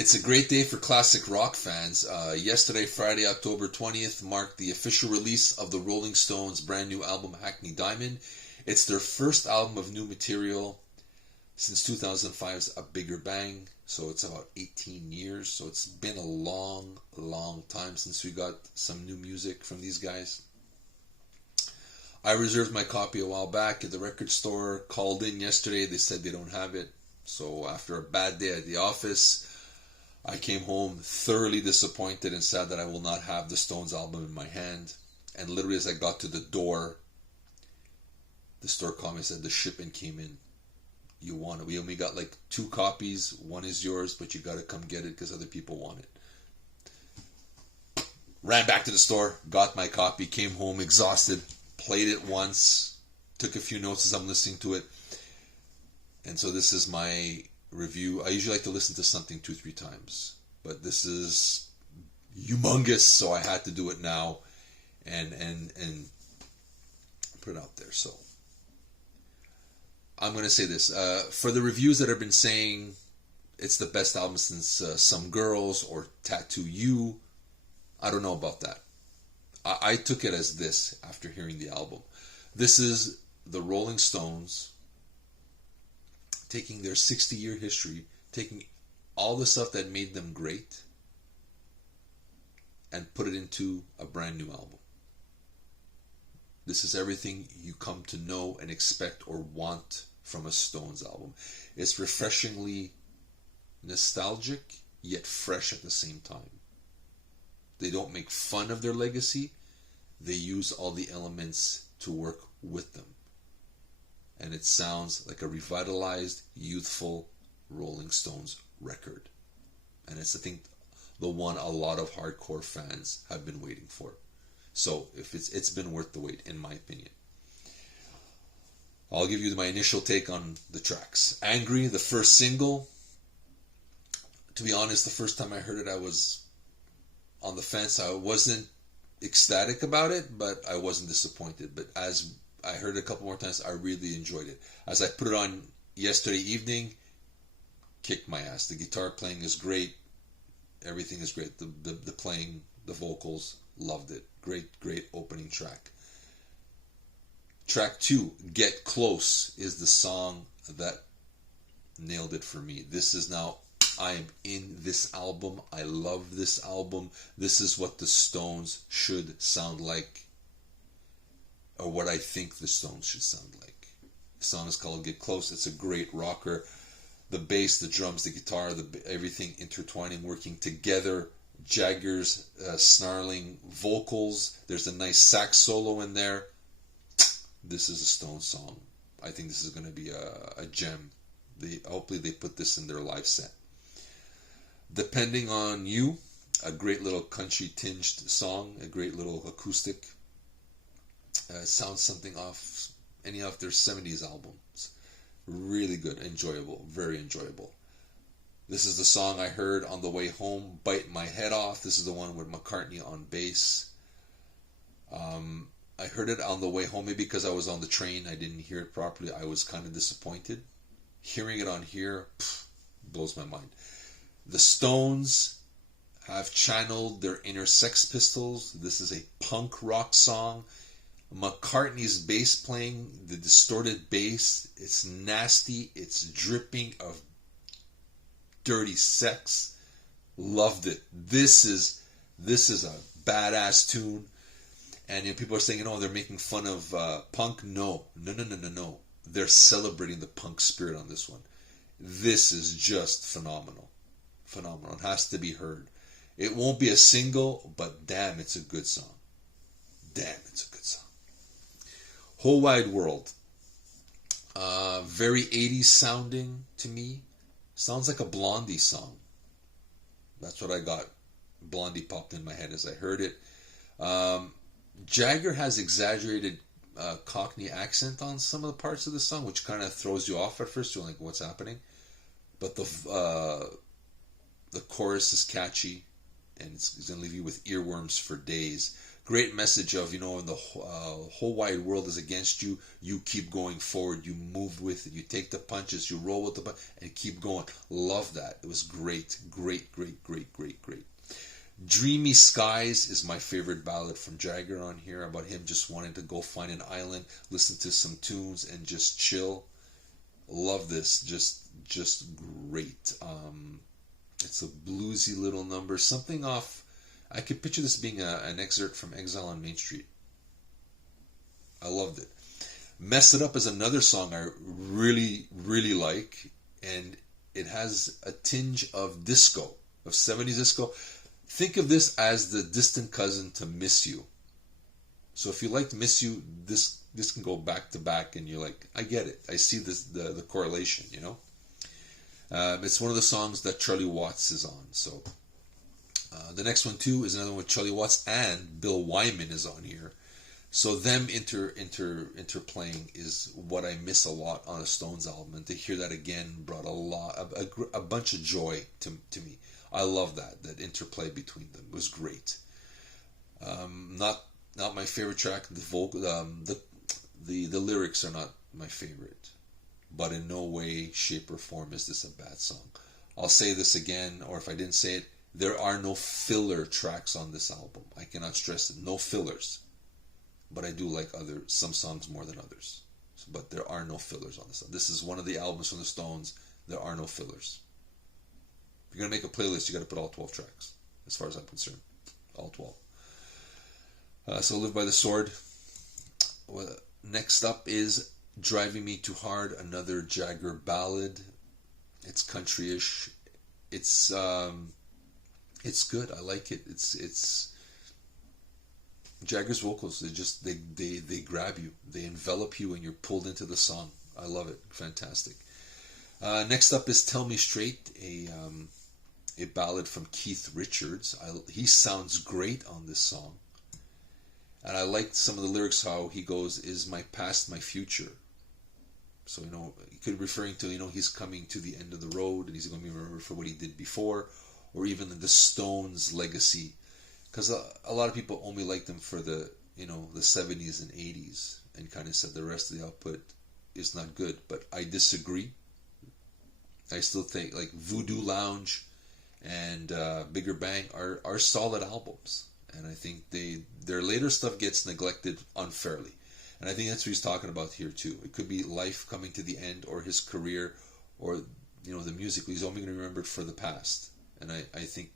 It's a great day for classic rock fans. Yesterday, Friday, October 20th, marked the official release of the Rolling Stones' brand new album, Hackney Diamond. It's their first album of new material since 2005's A Bigger Bang, so it's about 18 years. So it's been a long, long time since we got some new music from these guys. I reserved my copy a while back at the record store, called in yesterday, they said they don't have it. So after a bad day at the office, I came home thoroughly disappointed and sad that I will not have the Stones album in my hand. And literally as I got to the door, the store called me and said the shipment came in. You want it? We only got like 2 copies. One is yours, but you got to come get it because other people want it. Ran back to the store, got my copy, came home exhausted, played it once, took a few notes as I'm listening to it. And so this is my review. I usually like to listen to something 2-3 times, but this is humongous, so I had to do it now and put it out there. So I'm going to say this. For the reviews that have been saying it's the best album since Some Girls or Tattoo You, I don't know about that. I took it as this after hearing the album. This is the Rolling Stones taking their 60-year history, taking all the stuff that made them great, and put it into a brand new album. This is everything you come to know and expect or want from a Stones album. It's refreshingly nostalgic, yet fresh at the same time. They don't make fun of their legacy. They use all the elements to work with them. And it sounds like a revitalized, youthful Rolling Stones record. And it's, I think, the one a lot of hardcore fans have been waiting for. So if it's been worth the wait, in my opinion. I'll give you my initial take on the tracks. Angry, the first single. To be honest, the first time I heard it, I was on the fence. I wasn't ecstatic about it, but I wasn't disappointed. But as I heard it a couple more times, I really enjoyed it. As I put it on yesterday evening, kicked my ass. The guitar playing is great. Everything is great. The playing, the vocals, loved it. Great opening track. Track 2, Get Close, is the song that nailed it for me. This is now, I am in this album. I love this album. This is what the Stones should sound like, or what I think the Stones should sound like. The song is called Get Close. It's a great rocker. The bass, the drums, the guitar, everything intertwining, working together. Jagger's snarling vocals. There's a nice sax solo in there. This is a Stones song. I think this is going to be a gem. Hopefully they put this in their live set. Depending on You, a great little country tinged song, a great little acoustic. Sounds something off any of their 70s albums. Really good, enjoyable, very enjoyable. This is the song I heard on the way home, Bite My Head Off. This is the one with McCartney on bass. I heard it on the way home, maybe because I was on the train. I didn't hear it properly. I was kind of disappointed. Hearing it on here, blows my mind. The Stones have channeled their inner Sex Pistols. This is a punk rock song. McCartney's bass playing, the distorted bass, it's nasty. It's dripping of dirty sex. Loved it. This is a badass tune. And people are saying, they're making fun of punk. No. They're celebrating the punk spirit on this one. This is just phenomenal. Phenomenal. It has to be heard. It won't be a single, but damn, it's a good song. Damn, it's a good song. Whole Wide World. Very 80s sounding to me. Sounds like a Blondie song. That's what I got. Blondie popped in my head as I heard it. Jagger has exaggerated Cockney accent on some of the parts of the song, which kind of throws you off at first. You're like, what's happening? But the chorus is catchy, and it's going to leave you with earworms for days. great message of, when the whole wide world is against you, you keep going forward. You move with it. You take the punches. You roll with the punch and keep going. Love that. It was great, great, great, great, great, great. Dreamy Skies is my favorite ballad from Jagger on here, about him just wanting to go find an island, listen to some tunes, and just chill. Love this. Just great. It's a bluesy little number. Something off. I could picture this being an excerpt from Exile on Main Street. I loved it. Mess It Up is another song I really, really like. And it has a tinge of disco, of 70s disco. Think of this as the distant cousin to Miss You. So if you liked Miss You, this can go back to back, and you're like, I get it. I see this the correlation, It's one of the songs that Charlie Watts is on. So the next one too is another one with Charlie Watts, and Bill Wyman is on here. So them interplaying is what I miss a lot on a Stones album, and to hear that again brought a bunch of joy to me. I love that interplay between them. It was great. Not my favorite track. The lyrics are not my favorite, but in no way, shape, or form is this a bad song. I'll say this again, or if I didn't say it, there are no filler tracks on this album. I cannot stress it. No fillers. But I do like some songs more than others. But there are no fillers on this. This is one of the albums from the Stones. There are no fillers. If you're going to make a playlist, you got to put all 12 tracks, as far as I'm concerned. All 12. So Live by the Sword. Next up is Driving Me Too Hard, another Jagger ballad. It's country-ish. It's good. I like it. It's Jagger's vocals. They grab you. They envelop you, and you're pulled into the song. I love it. Fantastic. Next up is Tell Me Straight, a ballad from Keith Richards. He sounds great on this song. And I liked some of the lyrics, how he goes, is my past my future. So, he could be referring to, he's coming to the end of the road, and he's going to be remembered for what he did before, or even the Stones' legacy. Because a lot of people only like them for the 70s and 80s, and kind of said the rest of the output is not good. But I disagree. I still think like Voodoo Lounge and Bigger Bang are solid albums. And I think their later stuff gets neglected unfairly. And I think that's what he's talking about here too. It could be life coming to the end, or his career, or the music. He's only going to be remembered for the past. And I think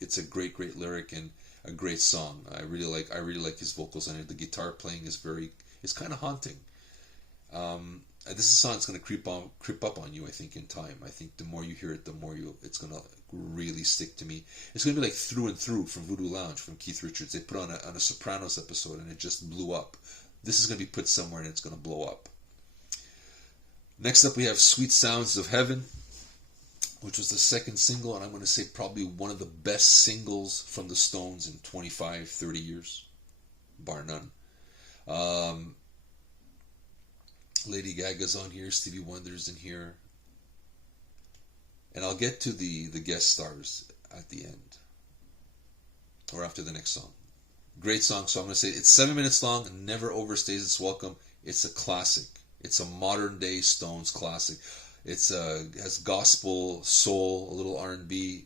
it's a great, great lyric and a great song. I really like his vocals on it. The guitar playing is kind of haunting. This is a song that's going to creep up on you, I think, in time. I think the more you hear it, the more it's going to really stick to me. It's going to be like Through and Through from Voodoo Lounge from Keith Richards. They put on a Sopranos episode, and it just blew up. This is going to be put somewhere, and it's going to blow up. Next up, we have Sweet Sounds of Heaven, which was the second single, and I'm going to say probably one of the best singles from the Stones in 25, 30 years, bar none. Lady Gaga's on here, Stevie Wonder's in here, and I'll get to the guest stars at the end, or after the next song. Great song, so I'm going to say it's 7 minutes long, never overstays its welcome. It's a classic. It's a modern day Stones classic. It's has gospel, soul, a little R&B.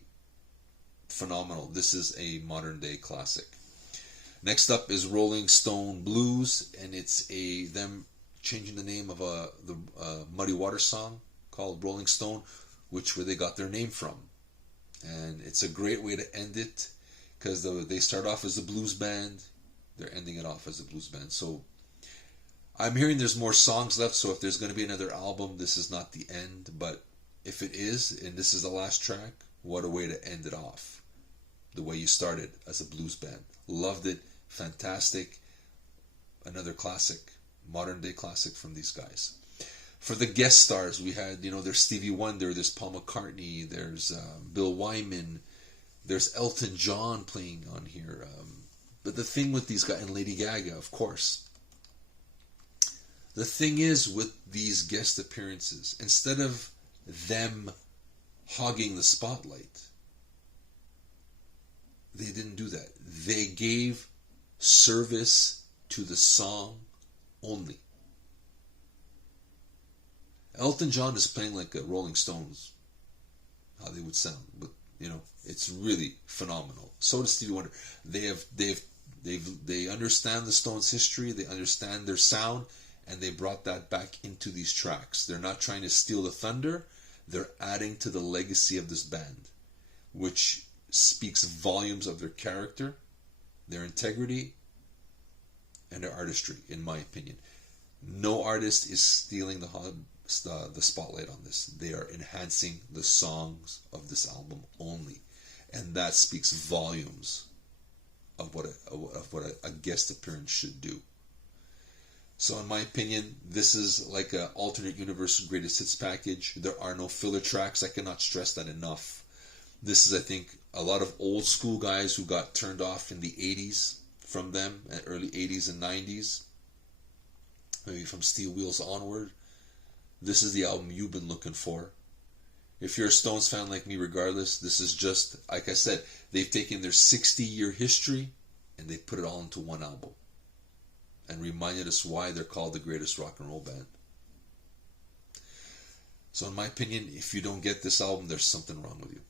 Phenomenal. This is a modern day classic. Next up is Rolling Stone Blues, and it's them changing the name of the Muddy Waters song called Rolling Stone, where they got their name from. And it's a great way to end it, because they start off as a blues band, they're ending it off as a blues band. So I'm hearing there's more songs left, so if there's going to be another album, this is not the end. But if it is, and this is the last track, what a way to end it off. The way you started as a blues band. Loved it. Fantastic. Another classic. Modern day classic from these guys. For the guest stars, we had, there's Stevie Wonder, there's Paul McCartney, there's Bill Wyman, there's Elton John playing on here. But the thing with these guys, and Lady Gaga, of course. The thing is with these guest appearances, instead of them hogging the spotlight, they didn't do that. They gave service to the song only. Elton John is playing like a Rolling Stones, how they would sound, but it's really phenomenal. So does Stevie Wonder. They understand the Stones' history, they understand their sound, and they brought that back into these tracks. They're not trying to steal the thunder, they're adding to the legacy of this band, which speaks volumes of their character, their integrity, and their artistry, in my opinion. No artist is stealing the spotlight on this. They are enhancing the songs of this album only, and that speaks volumes of what a guest appearance should do. So in my opinion, this is like an alternate universe greatest hits package. There are no filler tracks. I cannot stress that enough. This is, I think, a lot of old school guys who got turned off in the 80s from them, early 80s and 90s, maybe from Steel Wheels onward. This is the album you've been looking for. If you're a Stones fan like me, regardless, this is just, like I said, they've taken their 60-year history and they put it all into one album and reminded us why they're called the greatest rock and roll band. So in my opinion, if you don't get this album, there's something wrong with you.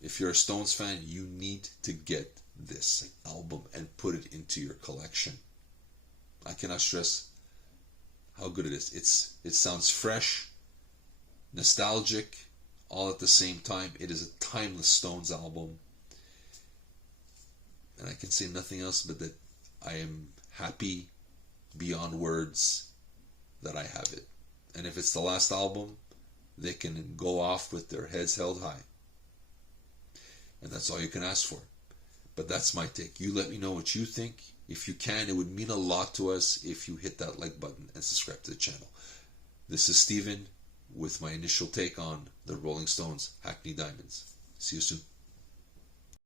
If you're a Stones fan, you need to get this album and put it into your collection. I cannot stress how good it is. It sounds fresh, nostalgic, all at the same time. It is a timeless Stones album. And I can say nothing else but that I am happy beyond words that I have it. And if it's the last album, they can go off with their heads held high. And that's all you can ask for. But that's my take. You let me know what you think. If you can, it would mean a lot to us if you hit that like button and subscribe to the channel. This is Steven with my initial take on the Rolling Stones' Hackney Diamonds. See you soon.